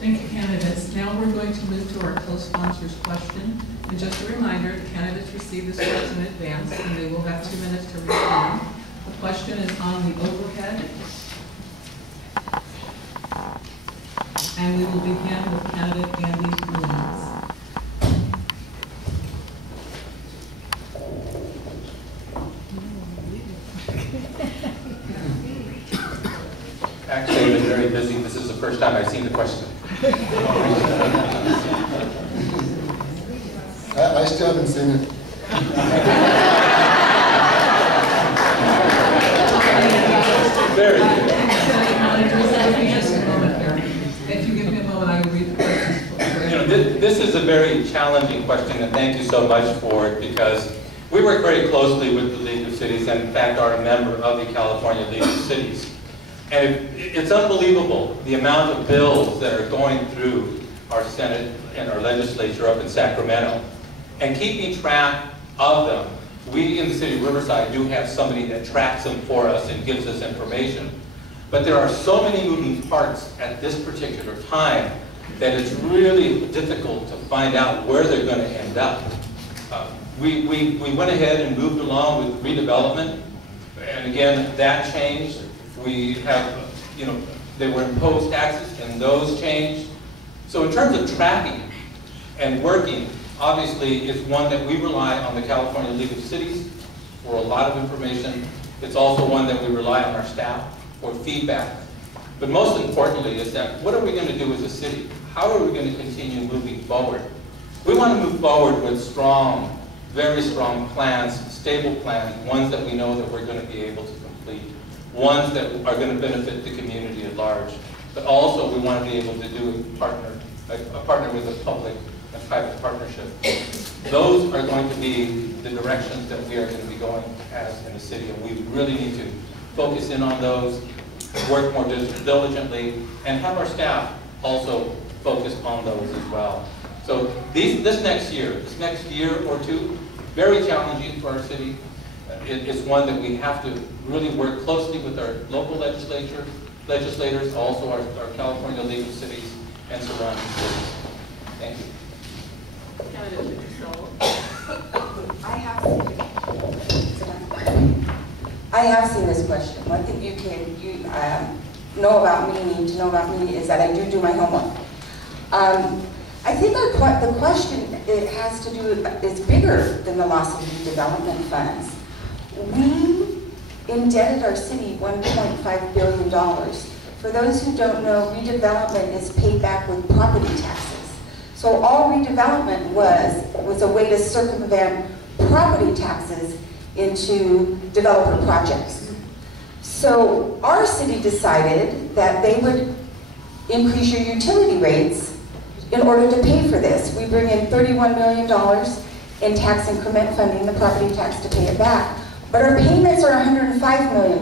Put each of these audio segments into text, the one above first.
Thank you, candidates. Now we're going to move to our co-sponsors question. And just a reminder, the candidates receive this question in advance, and they will have 2 minutes to respond. The question is on the overhead. And we will begin with candidate Andy Williams. Actually, I've been very busy. This is the first time I've seen the question. I still haven't seen it. Very good. If you give me a moment, I will read the question. This is a very challenging question, and thank you so much for it, because we work very closely with the League of Cities, and in fact are a member of the California League of Cities. And it's unbelievable the amount of bills that are going through our Senate and our legislature up in Sacramento. And keeping track of them, we in the city of Riverside do have somebody that tracks them for us and gives us information. But there are so many moving parts at this particular time that it's really difficult to find out where they're going to end up. We went ahead and moved along with redevelopment, and again, that changed. We have, they were imposed taxes, and those changed. So in terms of tracking and working, obviously, it's one that we rely on the California League of Cities for a lot of information. It's also one that we rely on our staff for feedback. But most importantly is that, what are we going to do as a city? How are we going to continue moving forward? We want to move forward with strong, very strong plans, stable plans, ones that we know that we're going to be able to complete, ones that are going to benefit the community at large. But also, we want to be able to do a partner with a public and private partnership. Those are going to be the directions that we are going to be going as in the city, and we really need to focus in on those, work more diligently, and have our staff also focus on those as well. So this next year or two, very challenging for our city. It's one that we have to really work closely with our local legislators, also our California League of Cities and surrounding cities. Thank you. I have seen this question. One thing you know about me, need to know about me, is that I do my homework. I think the question, it has to do with, is bigger than the loss of redevelopment funds. We indebted our city $1.5 billion. For those who don't know, redevelopment is paid back with property taxes. So all redevelopment was a way to circumvent property taxes into developer projects. So our city decided that they would increase your utility rates in order to pay for this. We bring in $31 million in tax increment funding, the property tax, to pay it back. But our payments are $105 million.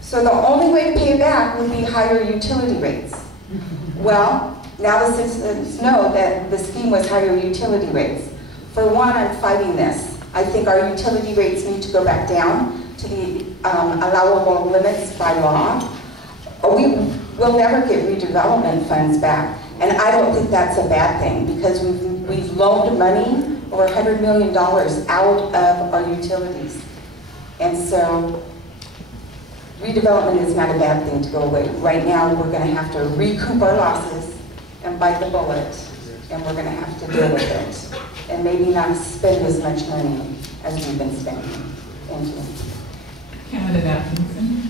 So the only way to pay it back would be higher utility rates. Well, now the citizens know that the scheme was higher utility rates. For one, I'm fighting this. I think our utility rates need to go back down to the allowable limits by law. We will never get redevelopment funds back. And I don't think that's a bad thing, because we've loaned money, over $100 million, out of our utilities. And so redevelopment is not a bad thing to go away. Right now, we're going to have to recoup our losses and bite the bullet, and we're going to have to deal with it, and maybe not spend as much money as we've been spending. Thank you. Candidate Atkinson.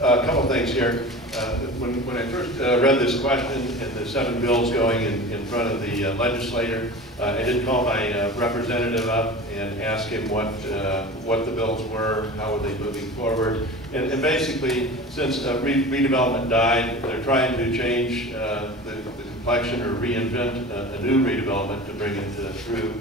A couple things here. When I first read this question and the 7 bills going in front of the legislator, I did call my representative up and ask him what the bills were, how were they moving forward. And basically, since redevelopment died, they're trying to change the complexion or reinvent a new redevelopment to bring it through.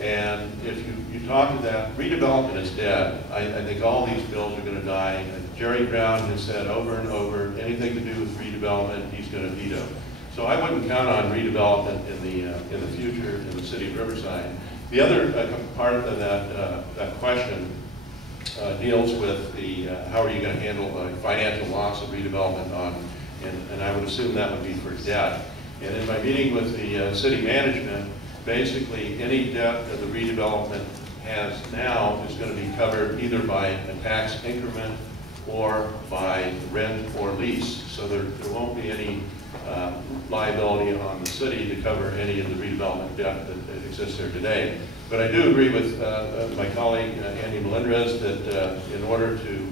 And if you talk to that, redevelopment is dead. I think all these bills are going to die. Jerry Brown has said over and over, anything to do with redevelopment, he's going to veto. So I wouldn't count on redevelopment in the future in the city of Riverside. The other part of that question deals with the how are you going to handle the financial loss of redevelopment on, and I would assume that would be for debt. And in my meeting with the city management, basically any debt that the redevelopment has now is going to be covered either by a tax increment or by rent or lease. So there won't be any liability on the city to cover any of the redevelopment debt that exists there today. But I do agree with my colleague Andy Melendrez that in order to,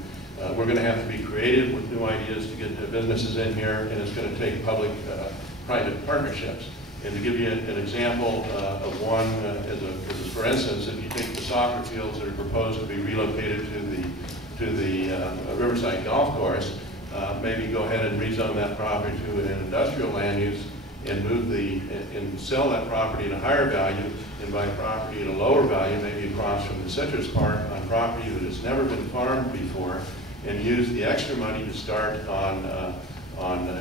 we're going to have to be creative with new ideas to get the businesses in here, and it's going to take public-private partnerships. And to give you an example of one, as a for instance, if you take the soccer fields that are proposed to be relocated to the Riverside golf course, maybe go ahead and rezone that property to an industrial land use and and sell that property at a higher value and buy property at a lower value, maybe across from the Citrus Park, on property that has never been farmed before, and use the extra money to start on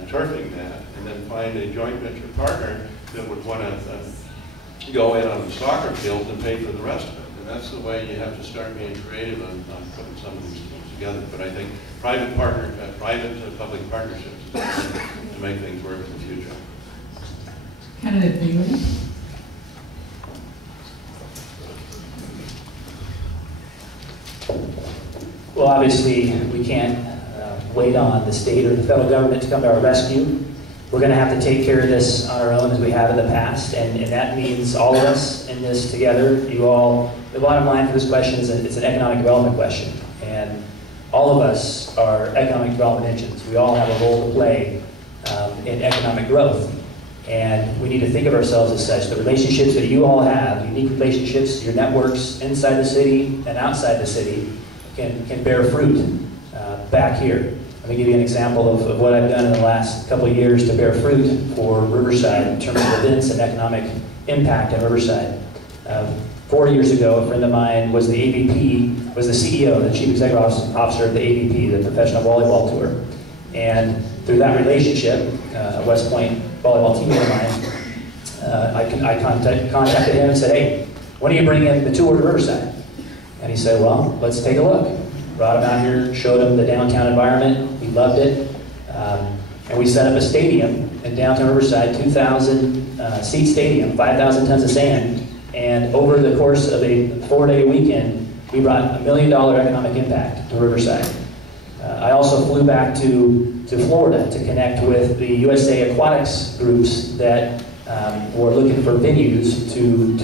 turfing that, and then find a joint venture partner that would want to go in on the soccer field and pay for the rest of it. And that's the way you have to start being creative on putting some of these things together. But I think private-public partnerships is to make things work in the future. Candidate Bailey. Well, obviously, we can't wait on the state or the federal government to come to our rescue. We're going to have to take care of this on our own as we have in the past, and that means all of us in this together. You all, the bottom line for this question is it's an economic development question, and all of us are economic development engines. We all have a role to play in economic growth, and we need to think of ourselves as such. The relationships that you all have, unique relationships, your networks inside the city and outside the city, can bear fruit back here. Let me give you an example of what I've done in the last couple of years to bear fruit for Riverside in terms of events and economic impact in Riverside. 4 years ago, a friend of mine was the AVP, was the CEO, the Chief Executive Officer of the AVP, the Professional Volleyball Tour. And through that relationship, West Point volleyball teammate of mine, I contacted him and said, hey, when are you bringing the tour to Riverside? And he said, well, let's take a look. Brought him out here, showed him the downtown environment. He loved it. And we set up a stadium in downtown Riverside, 2,000 seat stadium, 5,000 tons of sand. And over the course of a 4-day weekend, we brought $1 million economic impact to Riverside. I also flew back to Florida to connect with the USA Aquatics groups that were looking for venues to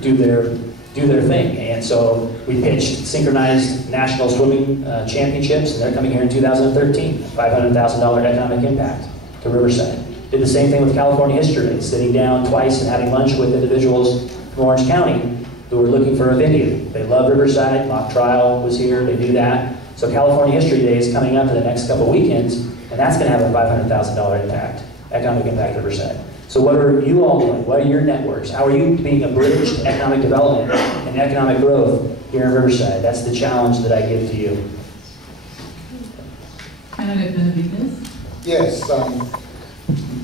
do their thing. And so we pitched synchronized national swimming championships, and they're coming here in 2013, $500,000 economic impact to Riverside. Did the same thing with California History Day, sitting down twice and having lunch with individuals from Orange County who were looking for a venue. They love Riverside, Mock Trial was here, they knew that. So California History Day is coming up in the next couple of weekends, and that's going to have a $500,000 impact, economic impact to Riverside. So what are you all doing? What are your networks? How are you being a bridge to economic development and economic growth here in Riverside? That's the challenge that I give to you. Candidate Benavides. Yes,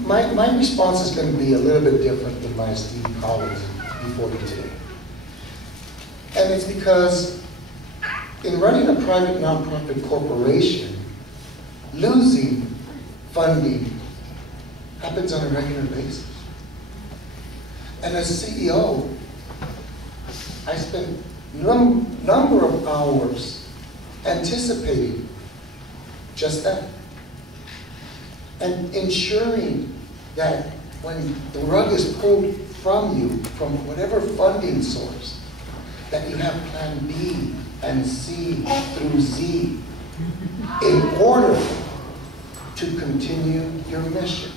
my response is going to be a little bit different than my esteemed colleagues before me today. And it's because in running a private nonprofit corporation, losing funding happens on a regular basis. And as CEO, I spent number of hours anticipating just that. And ensuring that when the rug is pulled from you, from whatever funding source, that you have plan B and C through Z in order to continue your mission.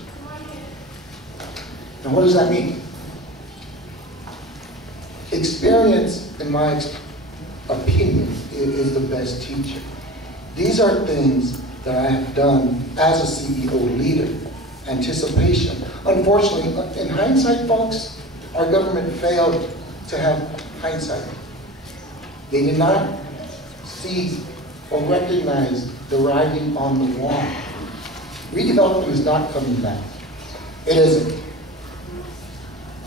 And what does that mean? Experience, in my opinion, is the best teacher. These are things that I have done as a CEO leader. Anticipation. Unfortunately, in hindsight, folks, our government failed to have hindsight. They did not see or recognize the writing on the wall. Redevelopment is not coming back. It isn't.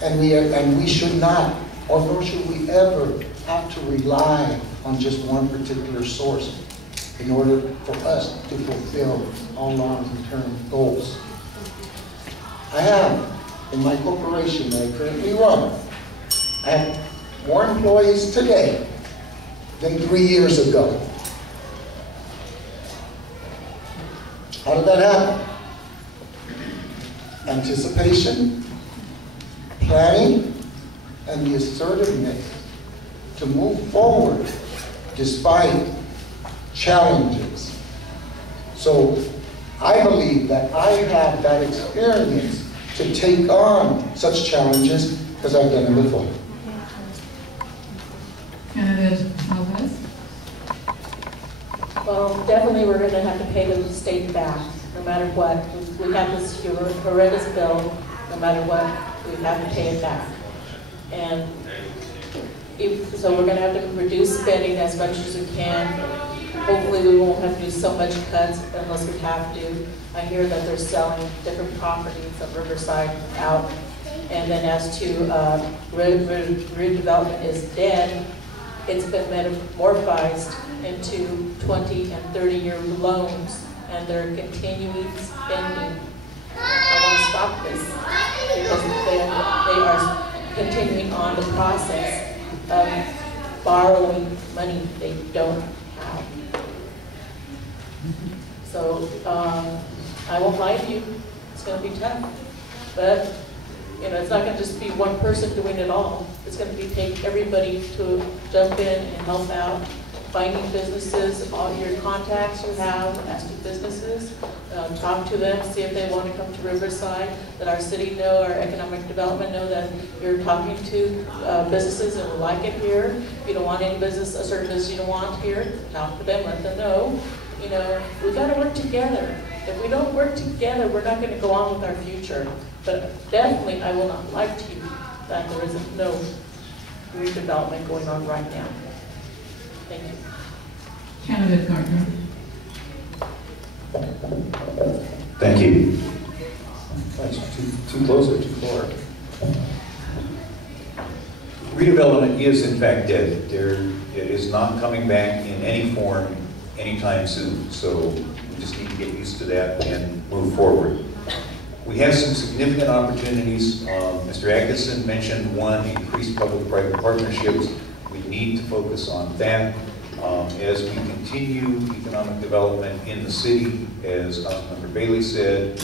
And we should not, or nor should we ever have to rely on just one particular source in order for us to fulfill our long-term goals. I have, in my corporation that I currently run, I have more employees today than 3 years ago. How did that happen? Anticipation, planning, and the assertiveness to move forward despite challenges. So I believe that I have that experience to take on such challenges because I've done it before. Candidate Alvarez? Well, definitely we're going to have to pay the state back, no matter what. We have this horrendous bill, no matter what, we have to pay it back. And so we're going to have to reduce spending as much as we can. Hopefully we won't have to do so much cuts unless we have to. I hear that they're selling different properties of Riverside out. And then as to redevelopment is dead, it's been metamorphized into 20 and 30-year loans, and they're continuing spending. I want to stop this because they are continuing on the process of borrowing money they don't have. So I won't lie to you, it's going to be tough, but it's not going to just be one person doing it all. It's going to take everybody to jump in and help out, finding businesses, all your contacts you have, asking businesses, talk to them, see if they want to come to Riverside, let our city know, our economic development know that you're talking to businesses and would like it here. If you don't want any business, a certain business you don't want here, talk to them, let them know. We've got to work together. If we don't work together, we're not going to go on with our future. But definitely, I will not lie to you that there is no redevelopment going on right now. Thank you. Candidate Gardner? Thank you. That's too close or too far. Redevelopment is in fact dead. It is not coming back in any form anytime soon. So we just need to get used to that and move forward. We have some significant opportunities. Mr. Atkinson mentioned one, increased public-private partnerships. We need to focus on that. As we continue economic development in the city, as Councilmember Bailey said,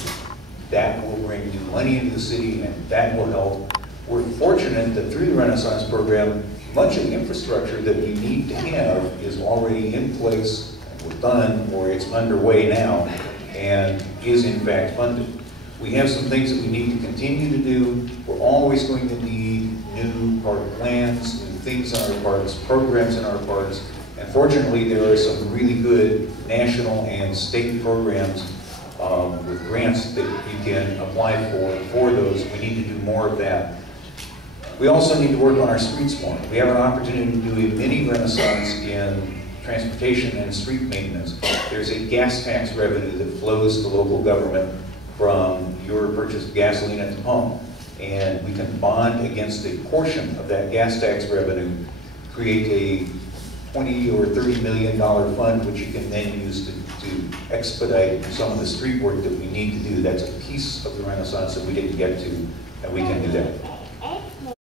that will bring new money into the city and that will help. We're fortunate that through the Renaissance program, much of the infrastructure that we need to have is already in place, or done, or it's underway now, and is in fact funded. We have some things that we need to continue to do. We're always going to need new park plans, new things in our parks, programs in our parks. And fortunately, there are some really good national and state programs with grants that you can apply for those. We need to do more of that. We also need to work on our streets more. We have an opportunity to do a mini renaissance in transportation and street maintenance. There's a gas tax revenue that flows to local government from your purchase of gasoline at the pump. And we can bond against a portion of that gas tax revenue, create a $20 or $30 million fund, which you can then use to expedite some of the street work that we need to do. That's a piece of the renaissance that we didn't get to, and we can do that.